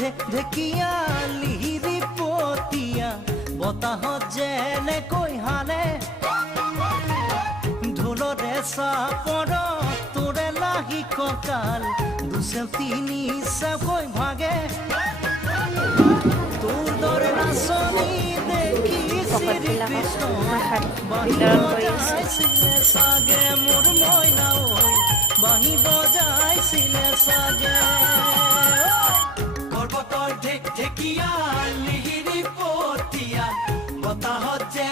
ঢেকীয়া লিহিৰি পতীয়া বতাহত যেনেকৈ হানে ঢোলৰে চাপৰ তোৰে লাহি কঁকাল দুচেও তিনি চেওকৈ ভাগে তোৰ দৰে নাচনি দেখি শ্ৰীকৃষ্ণ বজাইছিলে চাগে মোৰ মইনা ঐ বাঁহী বজাইছিলে চাগে পৰ্বতৰ ঢেকীয়া লিহিৰি পতীয়া বতাহত যে